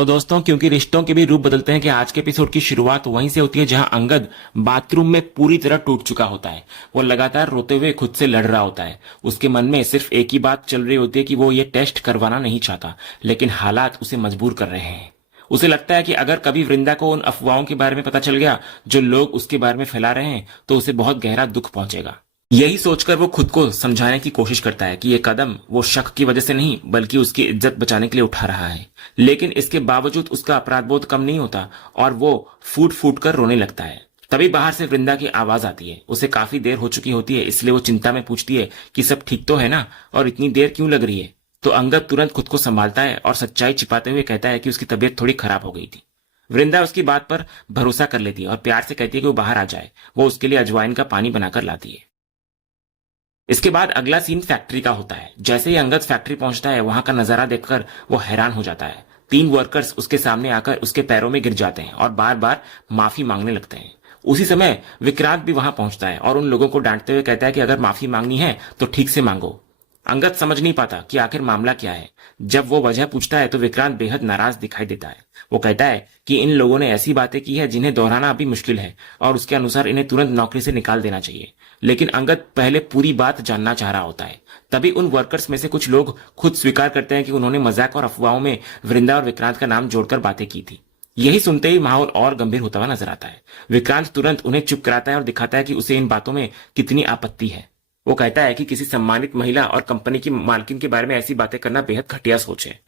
तो दोस्तों, क्योंकि रिश्तों के भी रूप बदलते हैं कि आज के एपिसोड की शुरुआत वहीं से होती है जहां अंगद बाथरूम में पूरी तरह टूट चुका होता है। वो लगातार रोते हुए खुद से लड़ रहा होता है। उसके मन में सिर्फ एक ही बात चल रही होती है कि वो ये टेस्ट करवाना नहीं चाहता, लेकिन हालात उसे मजबूर कर रहे हैं। उसे लगता है कि अगर कभी वृंदा को उन अफवाहों के बारे में पता चल गया जो लोग उसके बारे में फैला रहे हैं, तो उसे बहुत गहरा दुख पहुंचेगा। यही सोचकर वो खुद को समझाने की कोशिश करता है कि ये कदम वो शक की वजह से नहीं बल्कि उसकी इज्जत बचाने के लिए उठा रहा है। लेकिन इसके बावजूद उसका अपराध बोध कम नहीं होता और वो फूट फूट कर रोने लगता है। तभी बाहर से वृंदा की आवाज आती है। उसे काफी देर हो चुकी होती है, इसलिए वो चिंता में पूछती है कि सब ठीक तो है ना, और इतनी देर क्यों लग रही है। तो अंगद तुरंत खुद को संभालता है और सच्चाई छिपाते हुए कहता है कि उसकी तबीयत थोड़ी खराब हो गई थी। वृंदा उसकी बात पर भरोसा कर लेती है और प्यार से कहती है कि वो बाहर आ जाए। वो उसके लिए अजवाइन का पानी बनाकर लाती है। इसके बाद अगला सीन फैक्ट्री का होता है। जैसे ही अंगद फैक्ट्री पहुंचता है, वहां का नजारा देखकर वो हैरान हो जाता है। 3 वर्कर्स उसके सामने आकर उसके पैरों में गिर जाते हैं और बार बार माफी मांगने लगते हैं। उसी समय विक्रांत भी वहां पहुंचता है और उन लोगों को डांटते हुए कहता है कि अगर माफी मांगनी है तो ठीक से मांगो। अंगद समझ नहीं पाता कि आखिर मामला क्या है। जब वो वजह पूछता है तो विक्रांत बेहद नाराज दिखाई देता है। वो कहता है कि इन लोगों ने ऐसी बातें की है जिन्हें दोहराना अभी मुश्किल है और उसके अनुसार इन्हें तुरंत नौकरी से निकाल देना चाहिए। लेकिन अंगद पहले पूरी बात जानना चाह रहा होता है। तभी उन वर्कर्स में से कुछ लोग खुद स्वीकार करते हैं कि उन्होंने मजाक और अफवाहों में वृंदा और विक्रांत का नाम जोड़कर बातें की थी। यही सुनते ही माहौल और गंभीर होता हुआ नजर आता है। विक्रांत तुरंत उन्हें चुप कराता है और दिखाता है कि उसे इन बातों में कितनी आपत्ति है। वो कहता है कि किसी सम्मानित महिला और कंपनी की मालकिन के बारे में ऐसी बातें करना बेहद घटिया सोच है।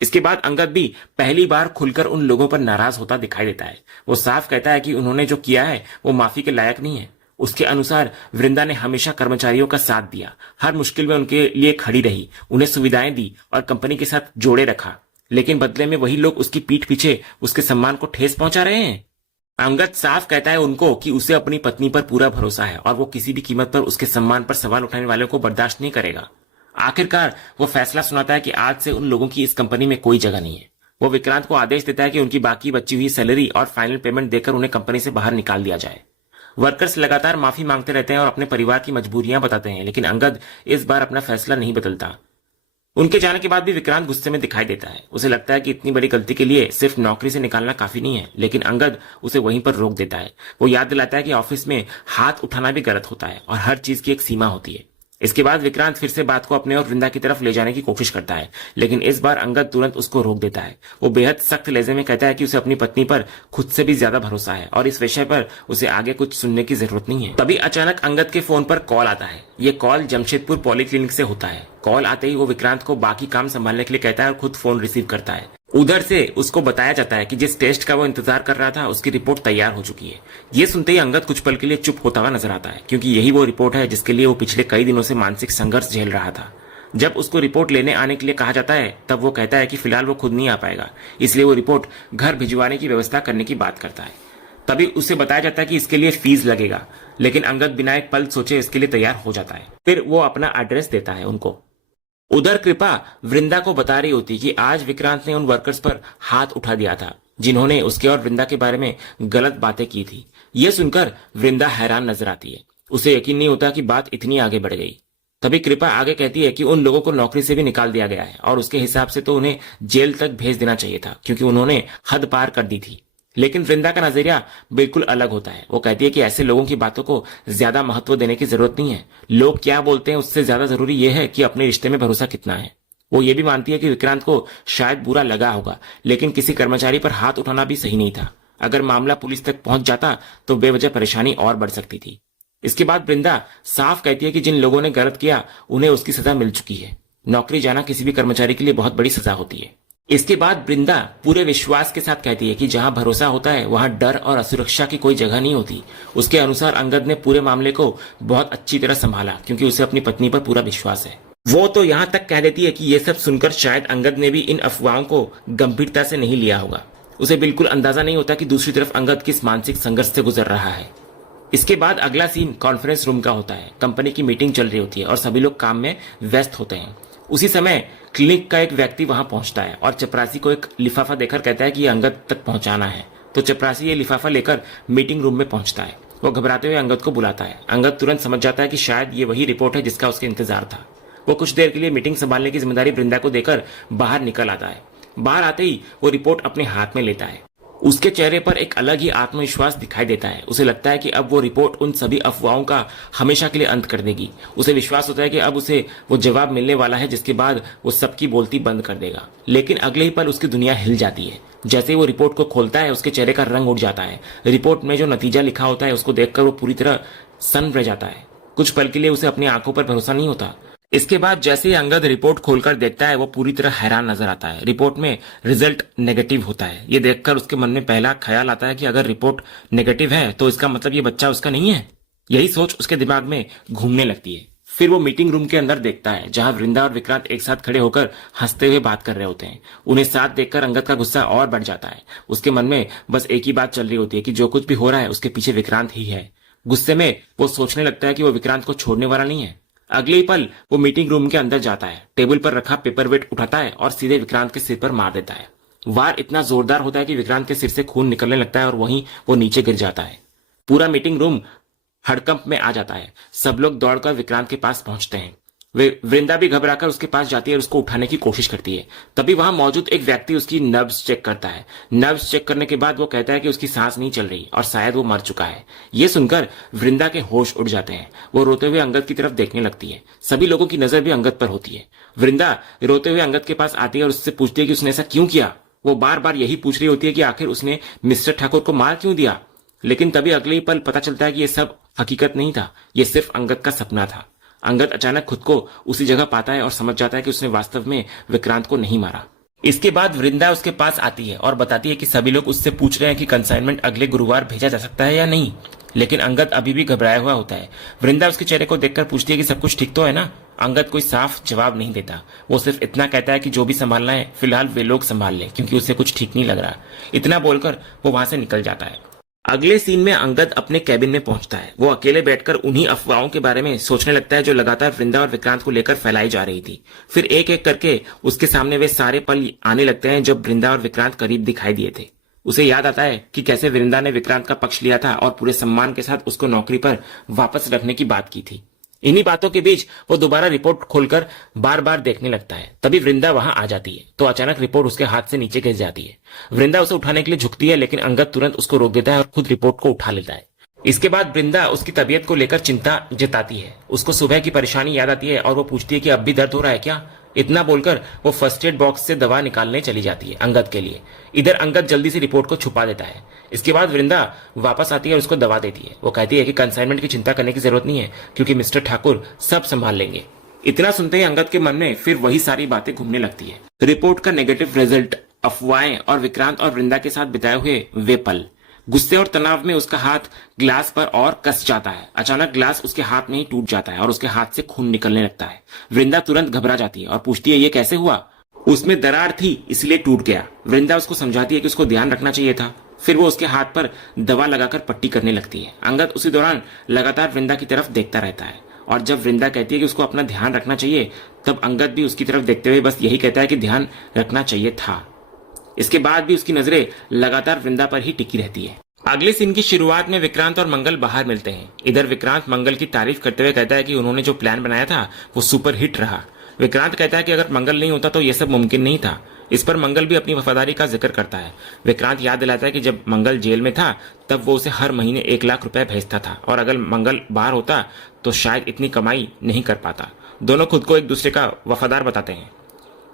इसके बाद अंगद भी पहली बार खुलकर उन लोगों पर नाराज होता दिखाई देता है। वो साफ कहता है कि उन्होंने जो किया है वो माफी के लायक नहीं है। उसके अनुसार वृंदा ने हमेशा कर्मचारियों का साथ दिया, हर मुश्किल में उनके लिए खड़ी रही, उन्हें सुविधाएं दी और कंपनी के साथ जोड़े रखा। लेकिन बदले में वही लोग उसकी पीठ पीछे उसके सम्मान को ठेस पहुंचा रहे हैं। अंगद साफ कहता है उनको कि उसे अपनी पत्नी पर पूरा भरोसा है और वो किसी भी कीमत पर उसके सम्मान पर सवाल उठाने वालों को बर्दाश्त नहीं करेगा। आखिरकार वो फैसला सुनाता है कि आज से उन लोगों की इस कंपनी में कोई जगह नहीं है। वो विक्रांत को आदेश देता है कि उनकी बाकी बची हुई सैलरी और फाइनल पेमेंट देकर उन्हें कंपनी से बाहर निकाल दिया जाए। वर्कर्स लगातार माफी मांगते रहते हैं और अपने परिवार की मजबूरियां बताते हैं, लेकिन अंगद इस बार अपना फैसला नहीं बदलता। उनके जाने के बाद भी विक्रांत गुस्से में दिखाई देता है। उसे लगता है कि इतनी बड़ी गलती के लिए सिर्फ नौकरी से निकालना काफी नहीं है, लेकिन अंगद उसे वहीं पर रोक देता है। वो याद दिलाता है कि ऑफिस में हाथ उठाना भी गलत होता है और हर चीज की एक सीमा होती है। इसके बाद विक्रांत फिर से बात को अपने और वृंदा की तरफ ले जाने की कोशिश करता है, लेकिन इस बार अंगद तुरंत उसको रोक देता है। वो बेहद सख्त लहजे में कहता है कि उसे अपनी पत्नी पर खुद से भी ज्यादा भरोसा है और इस विषय पर उसे आगे कुछ सुनने की जरूरत नहीं है। तभी अचानक अंगद के फोन पर कॉल आता है। ये कॉल जमशेदपुर पॉलीक्लिनिक से होता है। कॉल आते ही वो विक्रांत को बाकी काम संभालने के लिए कहता है और खुद फोन रिसीव करता है। उधर से उसको बताया जाता है कि जिस टेस्ट का वो इंतजार कर रहा था उसकी रिपोर्ट तैयार हो चुकी है। ये सुनते ही अंगद कुछ पल के लिए चुप होता हुआ नजर आता है, क्योंकि यही वो रिपोर्ट है जिसके लिए वो पिछले कई दिनों से मानसिक संघर्ष झेल रहा था। जब उसको रिपोर्ट लेने आने के लिए कहा जाता है तब वो कहता है कि फिलहाल वो खुद नहीं आ पाएगा, इसलिए वो रिपोर्ट घर भिजवाने की व्यवस्था करने की बात करता है। तभी उसे बताया जाता है कि इसके लिए फीस लगेगा, लेकिन अंगद बिना एक पल सोचे इसके लिए तैयार हो जाता है। फिर वो अपना एड्रेस देता है उनको। उधर कृपा वृंदा को बता रही होती कि आज विक्रांत ने उन वर्कर्स पर हाथ उठा दिया था जिन्होंने उसके और वृंदा के बारे में गलत बातें की थी। यह सुनकर वृंदा हैरान नजर आती है। उसे यकीन नहीं होता कि बात इतनी आगे बढ़ गई। तभी कृपा आगे कहती है कि उन लोगों को नौकरी से भी निकाल दिया गया है और उसके हिसाब से तो उन्हें जेल तक भेज देना चाहिए था, क्योंकि उन्होंने हद पार कर दी थी। लेकिन वृंदा का नजरिया बिल्कुल अलग होता है। वो कहती है कि ऐसे लोगों की बातों को ज्यादा महत्व देने की जरूरत नहीं है। लोग क्या बोलते हैं उससे ज्यादा जरूरी यह है कि अपने रिश्ते में भरोसा कितना है। वो ये भी मानती है कि विक्रांत को शायद बुरा लगा होगा, लेकिन किसी कर्मचारी पर हाथ उठाना भी सही नहीं था। अगर मामला पुलिस तक पहुंच जाता तो बेवजह परेशानी और बढ़ सकती थी। इसके बाद वृंदा साफ कहती है कि जिन लोगों ने गलत किया उन्हें उसकी सजा मिल चुकी है। नौकरी जाना किसी भी कर्मचारी के लिए बहुत बड़ी सजा होती है। इसके बाद वृंदा पूरे विश्वास के साथ कहती है कि जहां भरोसा होता है वहां डर और असुरक्षा की कोई जगह नहीं होती। उसके अनुसार अंगद ने पूरे मामले को बहुत अच्छी तरह संभाला, क्योंकि उसे अपनी पत्नी पर पूरा विश्वास है। वो तो यहां तक कह देती है कि यह सब सुनकर शायद अंगद ने भी इन अफवाहों को गंभीरता से नहीं लिया होगा। उसे बिल्कुल अंदाजा नहीं होता कि दूसरी तरफ अंगद किस मानसिक संघर्ष से गुजर रहा है। इसके बाद अगला सीन कॉन्फ्रेंस रूम का होता है। कंपनी की मीटिंग चल रही होती है और सभी लोग काम में व्यस्त होते हैं। उसी समय क्लिनिक का एक व्यक्ति वहां पहुंचता है और चपरासी को एक लिफाफा देकर कहता है कि अंगद तक पहुंचाना है। तो चपरासी ये लिफाफा लेकर मीटिंग रूम में पहुंचता है। वो घबराते हुए अंगद को बुलाता है। अंगद तुरंत समझ जाता है कि शायद ये वही रिपोर्ट है जिसका उसके इंतजार था। वो कुछ देर के लिए मीटिंग संभालने की जिम्मेदारी वृंदा को देकर बाहर निकल आता है। बाहर आते ही वो रिपोर्ट अपने हाथ में लेता है। उसके चेहरे पर एक अलग ही आत्मविश्वास दिखाई देता है। उसे लगता है कि अब वो रिपोर्ट उन सभी अफवाहों का हमेशा के लिए अंत कर देगी। उसे विश्वास होता है कि अब उसे वो जवाब मिलने वाला है जिसके बाद वो सबकी बोलती बंद कर देगा। लेकिन अगले ही पल उसकी दुनिया हिल जाती है। जैसे ही वो रिपोर्ट को खोलता है उसके चेहरे का रंग उड़ जाता है। रिपोर्ट में जो नतीजा लिखा होता है उसको देखकर वो पूरी तरह सन्न रह जाता है। कुछ पल के लिए उसे अपनी आंखों पर भरोसा नहीं होता। इसके बाद जैसे ही अंगद रिपोर्ट खोलकर देखता है वो पूरी तरह हैरान नजर आता है। रिपोर्ट में रिजल्ट नेगेटिव होता है। ये देखकर उसके मन में पहला ख्याल आता है कि अगर रिपोर्ट नेगेटिव है तो इसका मतलब ये बच्चा उसका नहीं है। यही सोच उसके दिमाग में घूमने लगती है। फिर वो मीटिंग रूम के अंदर देखता है जहां वृंदा और विक्रांत एक साथ खड़े होकर हंसते हुए बात कर रहे होते हैं। उन्हें साथ देखकर अंगद का गुस्सा और बढ़ जाता है। उसके मन में बस एक ही बात चल रही होती है कि जो कुछ भी हो रहा है उसके पीछे विक्रांत ही है। गुस्से में वो सोचने लगता है कि वो विक्रांत को छोड़ने वाला नहीं है। अगले ही पल वो मीटिंग रूम के अंदर जाता है, टेबल पर रखा पेपर वेट उठाता है और सीधे विक्रांत के सिर पर मार देता है। वार इतना जोरदार होता है कि विक्रांत के सिर से खून निकलने लगता है और वहीं वो नीचे गिर जाता है। पूरा मीटिंग रूम हड़कंप में आ जाता है। सब लोग दौड़कर विक्रांत के पास पहुंचते हैं। वे वृंदा भी घबराकर उसके पास जाती है और उसको उठाने की कोशिश करती है। तभी वहां मौजूद एक व्यक्ति उसकी नब्ज चेक करता है। नब्ज चेक करने के बाद वो कहता है कि उसकी सांस नहीं चल रही और शायद वो मर चुका है। ये सुनकर वृंदा के होश उड़ जाते हैं। वो रोते हुए अंगद की तरफ देखने लगती है। सभी लोगों की नजर भी अंगद पर होती है। वृंदा रोते हुए अंगद के पास आती है और उससे पूछती है कि उसने ऐसा क्यों किया। वो बार बार यही पूछ रही होती है कि आखिर उसने मिस्टर ठाकुर को मार क्यों दिया। लेकिन तभी अगले ही पल पता चलता है कि ये सब हकीकत नहीं था, ये सिर्फ अंगद का सपना था। अंगद अचानक खुद को उसी जगह पाता है और समझ जाता है कि उसने वास्तव में विक्रांत को नहीं मारा। इसके बाद वृंदा उसके पास आती है और बताती है कि सभी लोग उससे पूछ रहे हैं कि कंसाइनमेंट अगले गुरुवार भेजा जा सकता है या नहीं। लेकिन अंगद अभी भी घबराया हुआ होता है। वृंदा उसके चेहरे को देखकर पूछती है कि सब कुछ ठीक तो है ना। अंगद कोई साफ जवाब नहीं देता। वो सिर्फ इतना कहता है कि जो भी संभालना है फिलहाल वे लोग संभाल ले, क्योंकि उसे कुछ ठीक नहीं लग रहा। इतना बोलकर वो वहां से निकल जाता है। अगले सीन में अंगद अपने कैबिन में पहुंचता है। वो अकेले बैठकर उन्हीं अफवाहों के बारे में सोचने लगता है जो लगातार वृंदा और विक्रांत को लेकर फैलाई जा रही थी। फिर एक एक करके उसके सामने वे सारे पल आने लगते हैं जब वृंदा और विक्रांत करीब दिखाई दिए थे। उसे याद आता है कि कैसे वृंदा ने विक्रांत का पक्ष लिया था और पूरे सम्मान के साथ उसको नौकरी पर वापस रखने की बात की थी। इन्हीं बातों के बीच वो दोबारा रिपोर्ट खोलकर बार बार देखने लगता है। तभी वृंदा वहां आ जाती है तो अचानक रिपोर्ट उसके हाथ से नीचे गिर जाती है। वृंदा उसे उठाने के लिए झुकती है लेकिन अंगद तुरंत उसको रोक देता है और खुद रिपोर्ट को उठा लेता है। इसके बाद वृंदा उसकी तबीयत को लेकर चिंता जताती है। उसको सुबह की परेशानी याद आती है और वो पूछती है कि अब भी दर्द हो रहा है क्या। इतना बोलकर वो फर्स्ट एड बॉक्स से दवा निकालने चली जाती है अंगद के लिए। इधर अंगद जल्दी से रिपोर्ट को छुपा देता है। इसके बाद वृंदा वापस आती है और उसको दवा देती है। वो कहती है कि कंसाइनमेंट की चिंता करने की जरूरत नहीं है क्योंकि मिस्टर ठाकुर सब संभाल लेंगे। इतना सुनते ही अंगद के मन में फिर वही सारी बातें घूमने लगती है। रिपोर्ट का नेगेटिव रिजल्ट, अफवाहें और विक्रांत और वृंदा के साथ बिताए हुए वे पल। गुस्से और तनाव में उसका हाथ ग्लास पर और कस जाता है। अचानक ग्लास उसके हाथ में ही टूट जाता है और उसके हाथ से खून निकलने लगता है। वृंदा तुरंत घबरा जाती है और पूछती है ये कैसे हुआ। उसमें दरार थी इसलिए टूट गया। वृंदा उसको समझाती है कि उसको ध्यान रखना चाहिए था। फिर वो उसके हाथ पर दवा लगाकर पट्टी करने लगती है। अंगद उसी दौरान लगातार वृंदा की तरफ देखता रहता है और जब वृंदा कहती है कि उसको अपना ध्यान रखना चाहिए तब अंगद भी उसकी तरफ देखते हुए बस यही कहता है कि ध्यान रखना चाहिए था। इसके बाद भी उसकी नजरें लगातार वृंदा पर ही टिकी रहती है। अगले सीन की शुरुआत में विक्रांत और मंगल बाहर मिलते हैं। इधर विक्रांत मंगल की तारीफ करते हुए कहता है कि उन्होंने जो प्लान बनाया था वो सुपर हिट रहा। विक्रांत कहता है कि अगर मंगल नहीं होता तो यह सब मुमकिन नहीं था। इस पर मंगल भी अपनी वफादारी का जिक्र करता है। विक्रांत याद दिलाता है कि जब मंगल जेल में था तब वो उसे हर महीने 1 लाख रुपए भेजता था और अगर मंगल बाहर होता तो शायद इतनी कमाई नहीं कर पाता। दोनों खुद को एक दूसरे का वफादार बताते हैं।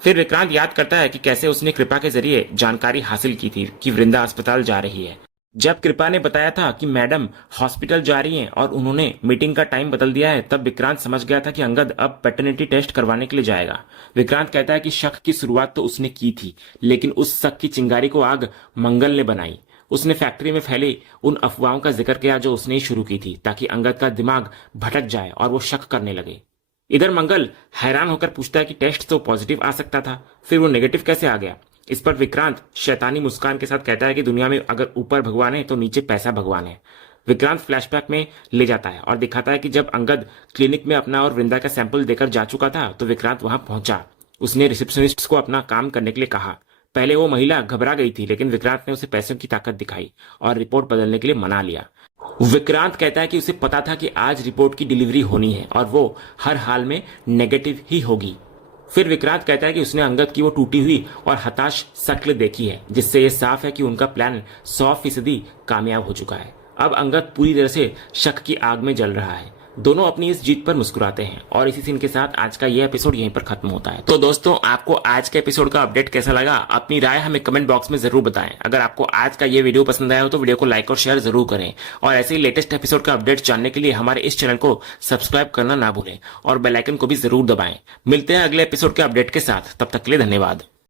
फिर विक्रांत याद करता है कि कैसे उसने कृपा के जरिए जानकारी हासिल की थी कि वृंदा अस्पताल जा रही है। जब कृपा ने बताया था कि मैडम हॉस्पिटल जा रही हैं और उन्होंने मीटिंग का टाइम बदल दिया है तब विक्रांत समझ गया था कि अंगद अब पैटर्निटी टेस्ट करवाने के लिए जाएगा। विक्रांत कहता है कि शक की शुरुआत तो उसने की थी लेकिन उस शक की चिंगारी को आग मंगल ने बनाई। उसने फैक्ट्री में फैली उन अफवाहों का जिक्र किया जो उसने ही शुरू की थी ताकि अंगद का दिमाग भटक जाए और वो शक करने लगे। इधर मंगल हैरान होकर पूछता है कि टेस्ट तो पॉजिटिव आ सकता था, फिर वो नेगेटिव कैसे आ गया। इस पर विक्रांत शैतानी मुस्कान के साथ कहता है कि दुनिया में अगर ऊपर भगवान है तो नीचे पैसा भगवान है। विक्रांत फ्लैशबैक में ले जाता है और दिखाता है कि जब अंगद क्लिनिक में अपना और वृंदा का सैंपल देकर जा चुका था तो विक्रांत वहां पहुंचा। उसने रिसेप्शनिस्ट को अपना काम करने के लिए कहा। पहले वो महिला घबरा गई थी लेकिन विक्रांत ने उसे पैसों की ताकत दिखाई और रिपोर्ट बदलने के लिए मना लिया। विक्रांत कहता है कि उसे पता था कि आज रिपोर्ट की डिलीवरी होनी है और वो हर हाल में नेगेटिव ही होगी। फिर विक्रांत कहता है कि उसने अंगद की वो टूटी हुई और हताश शक्ल देखी है, जिससे ये साफ है कि उनका प्लान 100% कामयाब हो चुका है। अब अंगद पूरी तरह से शक की आग में जल रहा है। दोनों अपनी इस जीत पर मुस्कुराते हैं और इसी सीन के साथ आज का यह एपिसोड यहीं पर खत्म होता है। तो दोस्तों, आपको आज के एपिसोड का अपडेट कैसा लगा, अपनी राय हमें कमेंट बॉक्स में जरूर बताएं। अगर आपको आज का ये वीडियो पसंद आया हो तो वीडियो को लाइक और शेयर जरूर करें और ऐसे ही लेटेस्ट एपिसोड का अपडेट जानने के लिए हमारे इस चैनल को सब्सक्राइब करना ना भूलें और बेल आइकन को भी जरूर दबाएं। मिलते हैं अगले एपिसोड के अपडेट के साथ, तब तक के लिए धन्यवाद।